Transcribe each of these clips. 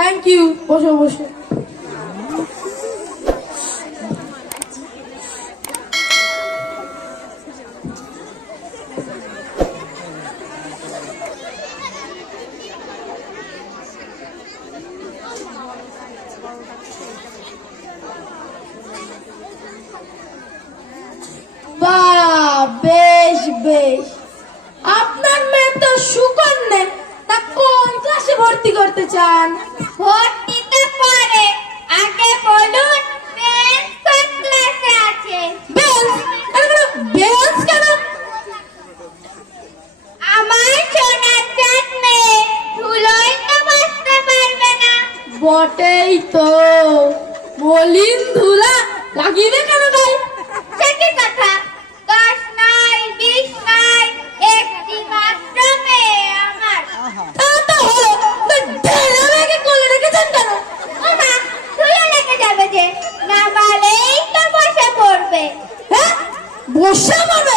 Thank you বসো বসো বেশ বেশ। আপনার মেয়ে তো সুকন্যা। তা কোন ক্লাসে ভর্তি করতে চান? বটেই তো। মলিন ধুলা লাগিবে কেন গায়ে সে কি কথা? দশ নাই বিশ নাই একটি মাত্র মেয়ে আমার তা তো হলো তো ঢেরা মেয়েকে কোলে রেখেছেন কেন? ওমা ধুলো লেগে যাবে যে। না পারলেই তো বসে পড়বে। হ্যাঁ? বসে পড়বে?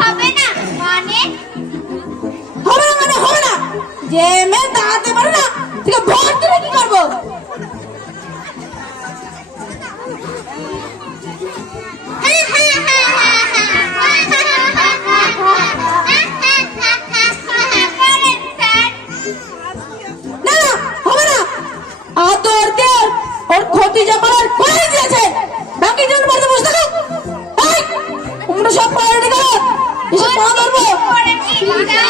হবে না? মানে? মানে হবে না। যে মেয়ে দাঁড়াতে পারে না ঠিক ভর্তি 我的秘密